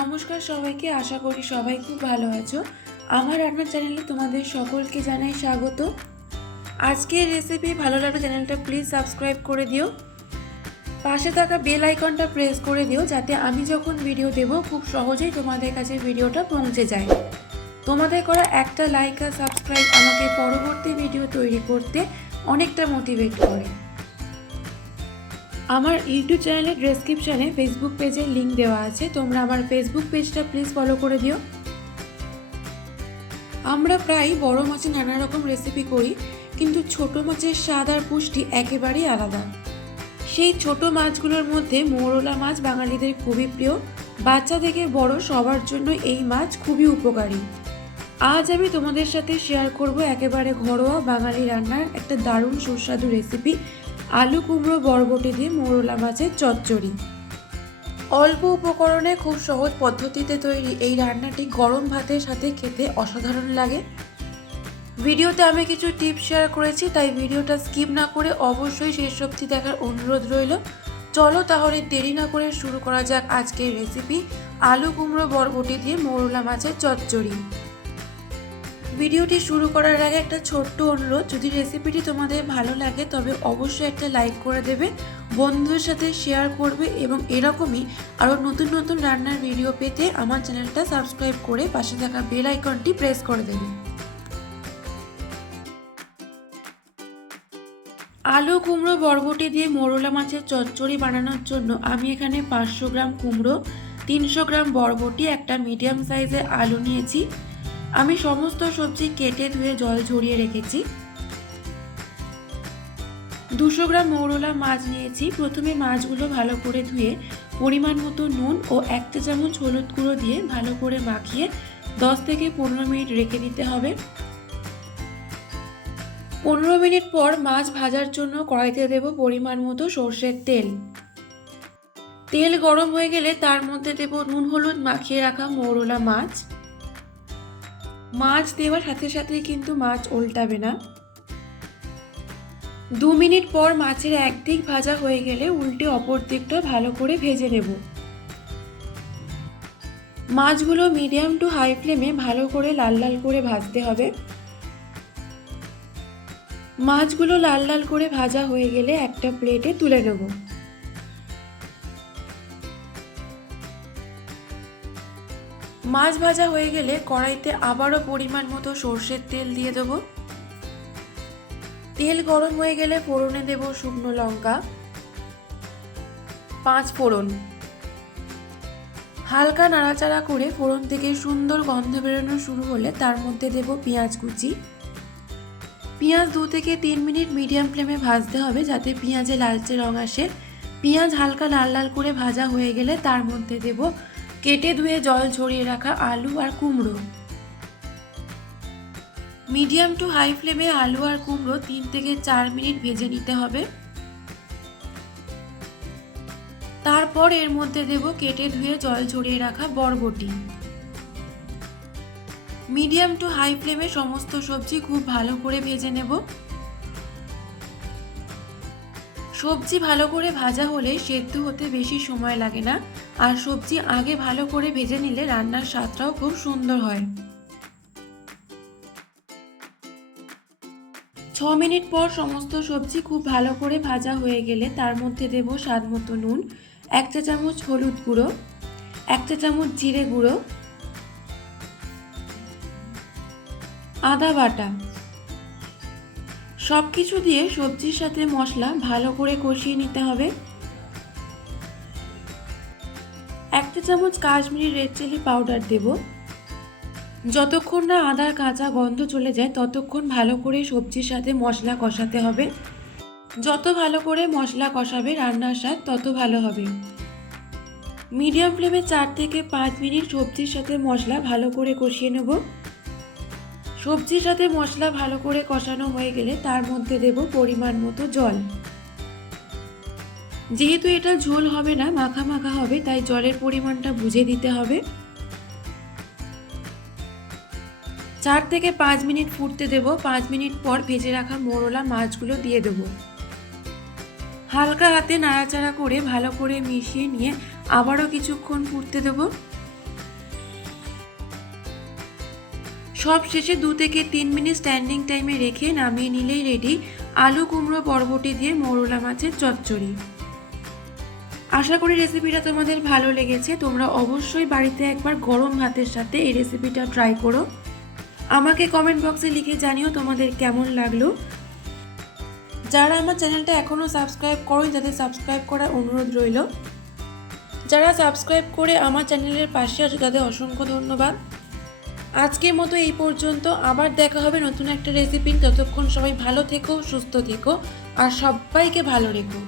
নমস্কার সবাইকে, আশা করি সবাই খুব ভালো আছো। আমার রান্নার চ্যানেলে তোমাদের সকলকে জানাই স্বাগত। আজকের রেসিপি ভালো লাগলে চ্যানেলটা প্লিজ সাবস্ক্রাইব করে দিও, পাশে থাকা বেল আইকনটা প্রেস করে দিও যাতে আমি যখন ভিডিও দেব খুব সহজেই তোমাদের কাছে ভিডিওটা পৌঁছে যায়। তোমাদের করা একটা লাইক আর সাবস্ক্রাইব আমাকে পরবর্তী ভিডিও তৈরি করতে অনেকটা মোটিভেট করে। আমার ইউটিউব চ্যানেলের ডেসক্রিপশানে ফেসবুক পেজের লিঙ্ক দেওয়া আছে, তোমরা আমার ফেসবুক পেজটা প্লিজ ফলো করে দিও। আমরা প্রায় বড় মাছের নানা রকম রেসিপি করি, কিন্তু ছোট মাছের স্বাদ আর পুষ্টি একেবারেই আলাদা। সেই ছোট মাছগুলোর মধ্যে মৌরলা মাছ বাঙালিদের খুবই প্রিয়। বাচ্চা থেকে বড় সবার জন্য এই মাছ খুবই উপকারী। আজ আমি তোমাদের সাথে শেয়ার করব একেবারে ঘরোয়া বাঙালি রান্নার একটা দারুণ সুস্বাদু রেসিপি, আলু কুমড়ো বরবটি দিয়ে মৌরলা মাছের চচ্চড়ি। অল্প উপকরণে খুব সহজ পদ্ধতিতে তৈরি এই রান্নাটি গরম ভাতের সাথে খেতে অসাধারণ লাগে। ভিডিওতে আমি কিছু টিপস শেয়ার করেছি, তাই ভিডিওটা স্কিপ না করে অবশ্যই শেষ অবধি দেখার অনুরোধ রইল। চলো তাহলে দেরি না করে শুরু করা যাক আজকের রেসিপি, আলু কুমড়ো বরবটি দিয়ে মৌরলা মাছের চচ্চড়ি। ভিডিওটি শুরু করার আগে একটা ছোট্ট অনুরোধ, যদি রেসিপিটি তোমাদের ভালো লাগে তবে অবশ্যই একটা লাইক করে দেবে, বন্ধুদের সাথে শেয়ার করবে এবং এরকমই আরও নতুন নতুন রান্নার ভিডিও পেতে আমার চ্যানেলটা সাবস্ক্রাইব করে পাশে থাকা বেল আইকনটি প্রেস করে দেবে। আলু কুমড়ো বরবটি দিয়ে মৌরলা মাছের চচ্চড়ি বানানোর জন্য আমি এখানে 500 গ্রাম কুমড়ো, 300 গ্রাম বরবটি, একটা মিডিয়াম সাইজের আলু নিয়েছি। আমি সমস্ত সবজি কেটে ধুয়ে জল ঝরিয়ে রেখেছি। 200 গ্রাম মৌরলা মাছ নিয়েছি। প্রথমে মাছগুলো ভালো করে ধুয়ে পরিমাণ মতো নুন ও 1 চা চামচ হলুদ গুঁড়ো দিয়ে ভালো করে মাখিয়ে 10 থেকে 15 মিনিট রেখে দিতে হবে। 15 মিনিট পর মাছ ভাজার জন্য কড়াইতে দেব পরিমাণ মতো সর্ষের তেল। তেল গরম হয়ে গেলে তার মধ্যে দেব নুন হলুদ মাখিয়ে রাখা মৌরলা মাছ। মাছ দেওয়ার সাথে সাথে কিন্তু মাছ উল্টাবে না। 2 মিনিট পর মাছের একদিক ভাজা হয়ে গেলে উল্টে অপর দিকটা ভালো করে ভেজে নেব। মাছগুলো মিডিয়াম টু হাই ফ্লেমে ভালো করে লাল লাল করে ভাজতে হবে। মাছগুলো লাল লাল করে ভাজা হয়ে গেলে একটা প্লেটে তুলে নেব। মাছ ভাজা হয়ে গেলে কড়াইতে আবারও পরিমাণ মতো সর্ষের তেল দিয়ে দেব। তেল গরম হয়ে গেলে ফোড়নে দেব শুকনো লঙ্কা, 5 ফোড়ন। হালকা নাড়াচাড়া করে ফোড়ন থেকে সুন্দর গন্ধ বেরোনো শুরু হলে তার মধ্যে দেব পেঁয়াজ কুচি। পেঁয়াজ 2 থেকে 3 মিনিট মিডিয়াম ফ্লেমে ভাজতে হবে যাতে পেঁয়াজে লালচে রং আসে। পেঁয়াজ হালকা লাল লাল করে ভাজা হয়ে গেলে তার মধ্যে দেব কেটে ধুয়ে জল ঝরিয়ে রাখা আলু আর কুমড়ো। মিডিয়াম টু হাই ফ্লেমে আলু আর কুমড়ো 3 থেকে 4 মিনিট ভেজে নিতে হবে। তারপর এর মধ্যে দেব কেটে ধুয়ে জল ঝরিয়ে রাখা বরবটি। মিডিয়াম টু হাই ফ্লেমে সমস্ত সবজি খুব ভালো করে ভেজে নেব। সবজি ভালো করে ভাজা হলে সেদ্ধ হতে বেশি সময় লাগে না, আর সবজি আগে ভালো করে ভেজে নিলে রান্নার স্বাদটাও খুব সুন্দর হয়। 6 মিনিট পর সমস্ত সবজি খুব ভালো করে ভাজা হয়ে গেলে তার মধ্যে দেব স্বাদ মতো নুন, 1 চা চামচ হলুদ গুঁড়ো, 1 চা চামচ জিরে গুঁড়ো, আদা বাটা। সব কিছু দিয়ে সবজির সাথে মশলা ভালো করে কষিয়ে নিতে হবে। 1 চা চামচ কাশ্মীরি রেড চিলি পাউডার দেব। যতক্ষণ না আদার কাঁচা গন্ধ চলে যায় ততক্ষণ ভালো করে সবজির সাথে মশলা কষাতে হবে। যত ভালো করে মশলা কষাবে রান্নার স্বাদ তত ভালো হবে। মিডিয়াম ফ্লেমে 4 থেকে 5 মিনিট সবজির সাথে মশলা ভালো করে কষিয়ে নেব। সবজির সাথে মশলা ভালো করে কষানো হয়ে গেলে তার মধ্যে দেব পরিমাণ মতো জল। যেহেতু এটা ঝোল হবে না, মাখা মাখা হবে, তাই জলের পরিমাণটা বুঝে দিতে হবে। 4 থেকে 5 মিনিট ফুটতে দেব। 5 মিনিট পর ভেজে রাখা মৌরলা মাছগুলো দিয়ে দেব। হালকা হাতে নাড়াচাড়া করে ভালো করে মিশিয়ে নিয়ে আবারও কিছুক্ষণ ফুটতে দেব। সব শেষে 2 থেকে 3 মিনিট স্ট্যান্ডিং টাইমে রেখে নামিয়ে নিলেই রেডি আলু কুমড়ো বরবটি দিয়ে মোরলা মাছের চচ্চড়ি। আশা করি রেসিপিটা তোমাদের ভালো লেগেছে। তোমরা অবশ্যই বাড়িতে একবার গরম ভাতের সাথে এই রেসিপিটা ট্রাই করো। আমাকে কমেন্ট বক্সে লিখে জানিও তোমাদের কেমন লাগলো। যারা আমার চ্যানেলটা এখনও সাবস্ক্রাইব করোনি তাদের সাবস্ক্রাইব করার অনুরোধ রইল। যারা সাবস্ক্রাইব করে আমার চ্যানেলের পাশে আছে তাদের অসংখ্য ধন্যবাদ। আজকের মতো এই পর্যন্ত, আবার দেখা হবে নতুন একটা রেসিপি। ততক্ষণ সবাই ভালো থেকো, সুস্থ থেকো আর সবাইকে ভালো রেখো।